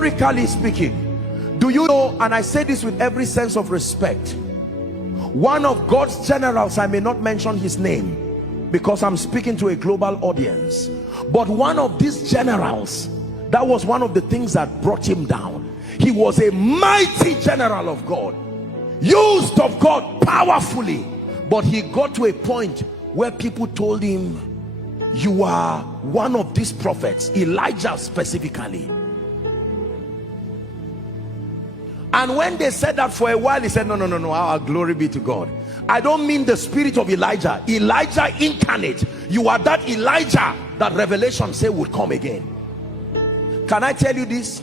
Historically speaking, do you know, and I say this with every sense of respect, one of God's generals, I may not mention his name because I'm speaking to a global audience, but one of these generals, that was one of the things that brought him down. He was a mighty general of God, used of God powerfully, but he got to a point where people told him, you are one of these prophets, Elijah specifically. And when they said that for a while, he said, no, our glory be to God. I don't mean the spirit of Elijah. Elijah incarnate. You are that Elijah that Revelation say would come again. Can I tell you this?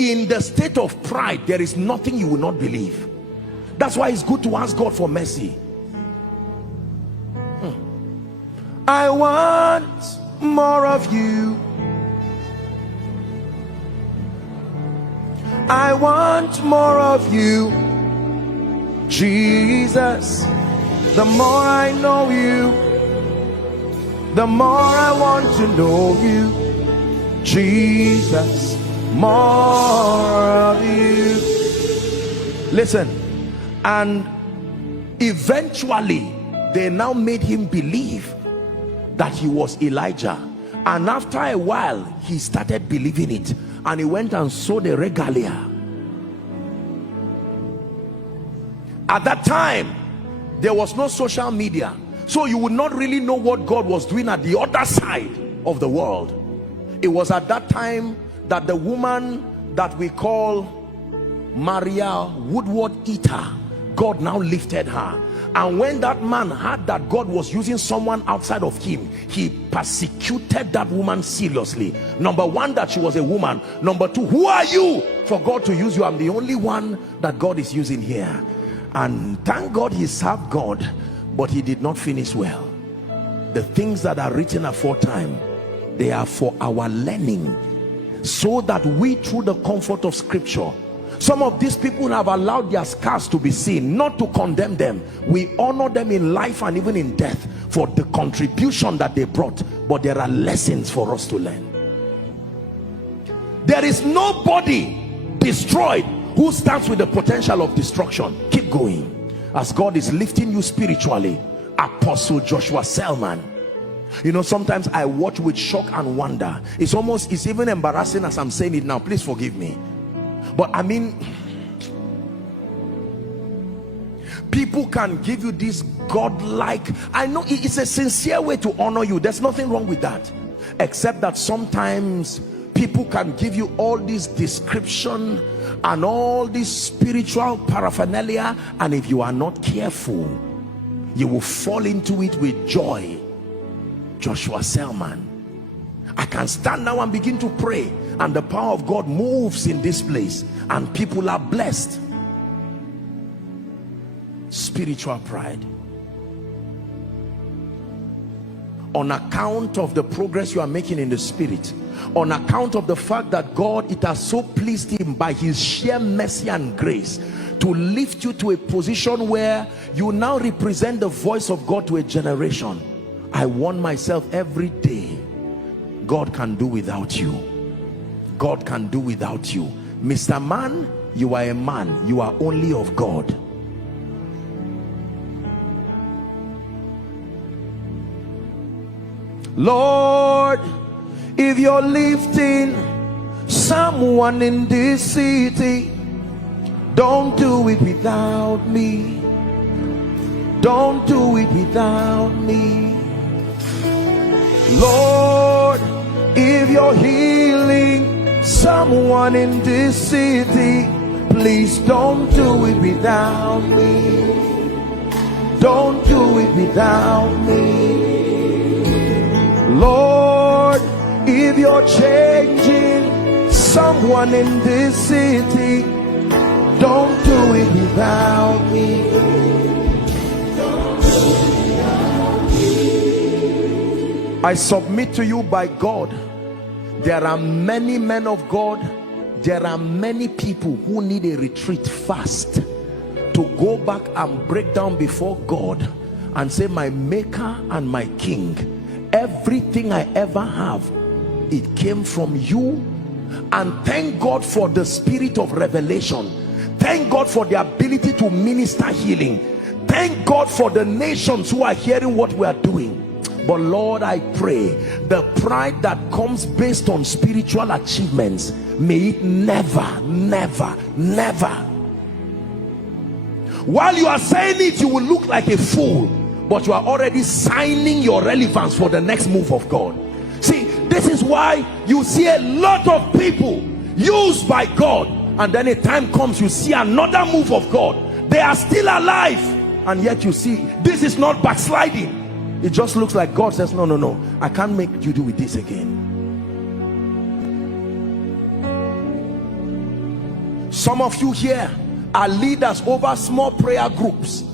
In the state of pride, there is nothing you will not believe. That's why it's good to ask God for mercy. I want more of you. I want more of you, Jesus. The more I know you, the more I want to know you, Jesus. More of you. Listen, and eventually they now made him believe that he was Elijah, and after a while he started believing it, and he went and sowed a regalia. At that time there was no social media, so you would not really know what God was doing at the other side of the world. It was at that time that the woman that we call Maria Woodward Eater, God now lifted her. And when that man heard that God was using someone outside of him, he persecuted that woman seriously. Number one, that she was a woman. Number two, who are you for God to use you? I'm the only one that God is using here. And thank God he served God, but he did not finish well. The things that are written aforetime, they are for our learning, so that we, through the comfort of scripture, some of these people have allowed their scars to be seen, not to condemn them. We honor them in life and even in death for the contribution that they brought, but there are lessons for us to learn. There is nobody destroyed who stands with the potential of destruction. Keep going as God is lifting you spiritually. Apostle Joshua Selman, you know, sometimes I watch with shock and wonder. It's even embarrassing as I'm saying it now, please forgive me. But I mean, people can give you this godlike, I know it's a sincere way to honor you, there's nothing wrong with that, except that sometimes people can give you all this description and all this spiritual paraphernalia, and if you are not careful, you will fall into it with joy. Joshua Selman, I can stand now and begin to pray, and the power of God moves in this place and people are blessed. Spiritual pride, on account of the progress you are making in the spirit, on account of the fact that God, it has so pleased him by his sheer mercy and grace to lift you to a position where you now represent the voice of God to a generation. I warn myself every day, God can do without you. God can do without you. Mr. Man, you are a man, you are only of God. Lord, if you're lifting someone in this city, don't do it without me. Don't do it without me. Lord, if you're healing someone in this city, please don't do it without me. Don't do it without me. Lord, if you're changing someone in this city, don't do it without me. I submit to you by God, there are many men of God, there are many people who need a retreat fast to go back and break down before God and say, my maker and my king, everything I ever have, it came from you And thank God for the spirit of revelation. Thank God for the ability to minister healing. Thank God for the nations who are hearing what we are doing. But Lord, I pray the pride that comes based on spiritual achievements, may it never, never, never. While you are saying it, you will look like a fool, but you are already signing your relevance for the next move of God. See, this is why you see a lot of people used by God, and then a time comes you see another move of God. They are still alive, and yet you see this is not backsliding. It just looks like God says, no, no, no, I can't make you do with this again. Some of you here are leaders over small prayer groups.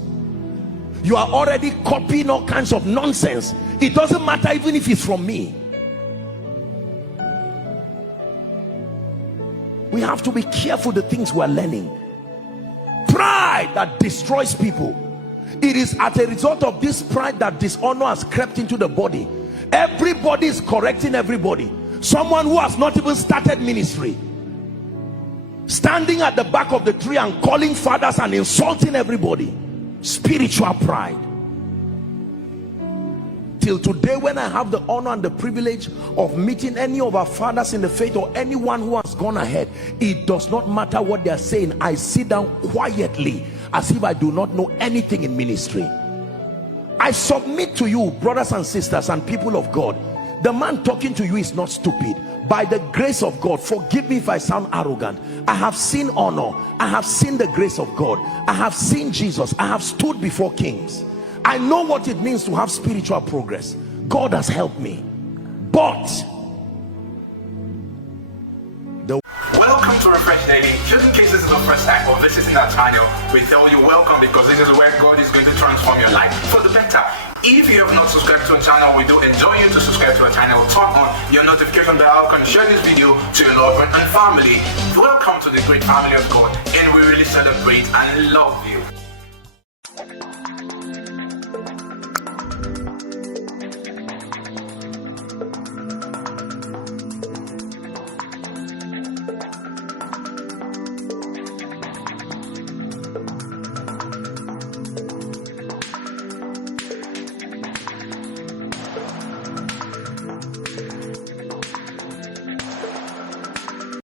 You are already copying all kinds of nonsense. It doesn't matter even if it's from me. We have to be careful the things we are learning. Pride that destroys people. It is as a result of this pride that dishonor has crept into the body. Everybody is correcting everybody. Someone who has not even started ministry, standing at the back of the tree and calling fathers and insulting everybody. Spiritual pride. Till today, when I have the honor and the privilege of meeting any of our fathers in the faith or anyone who has gone ahead, it does not matter what they are saying. I sit down quietly as if I do not know anything in ministry. I submit to you, brothers and sisters and people of God, the man talking to you is not stupid. By the grace of God, forgive me if I sound arrogant, I have seen honor, I have seen the grace of God, I have seen Jesus, I have stood before kings. I know what it means to have spiritual progress. God has helped me. But welcome to Refresh Daily. Just in case this is the first time or visiting our channel, we tell you welcome, because this is where God is going to transform your life for the better. If you have not subscribed to our channel, we do enjoy you to subscribe to our channel. Turn on your notification bell, can share this video to your loved one and family. Welcome to the great family of God, and we really celebrate and love you.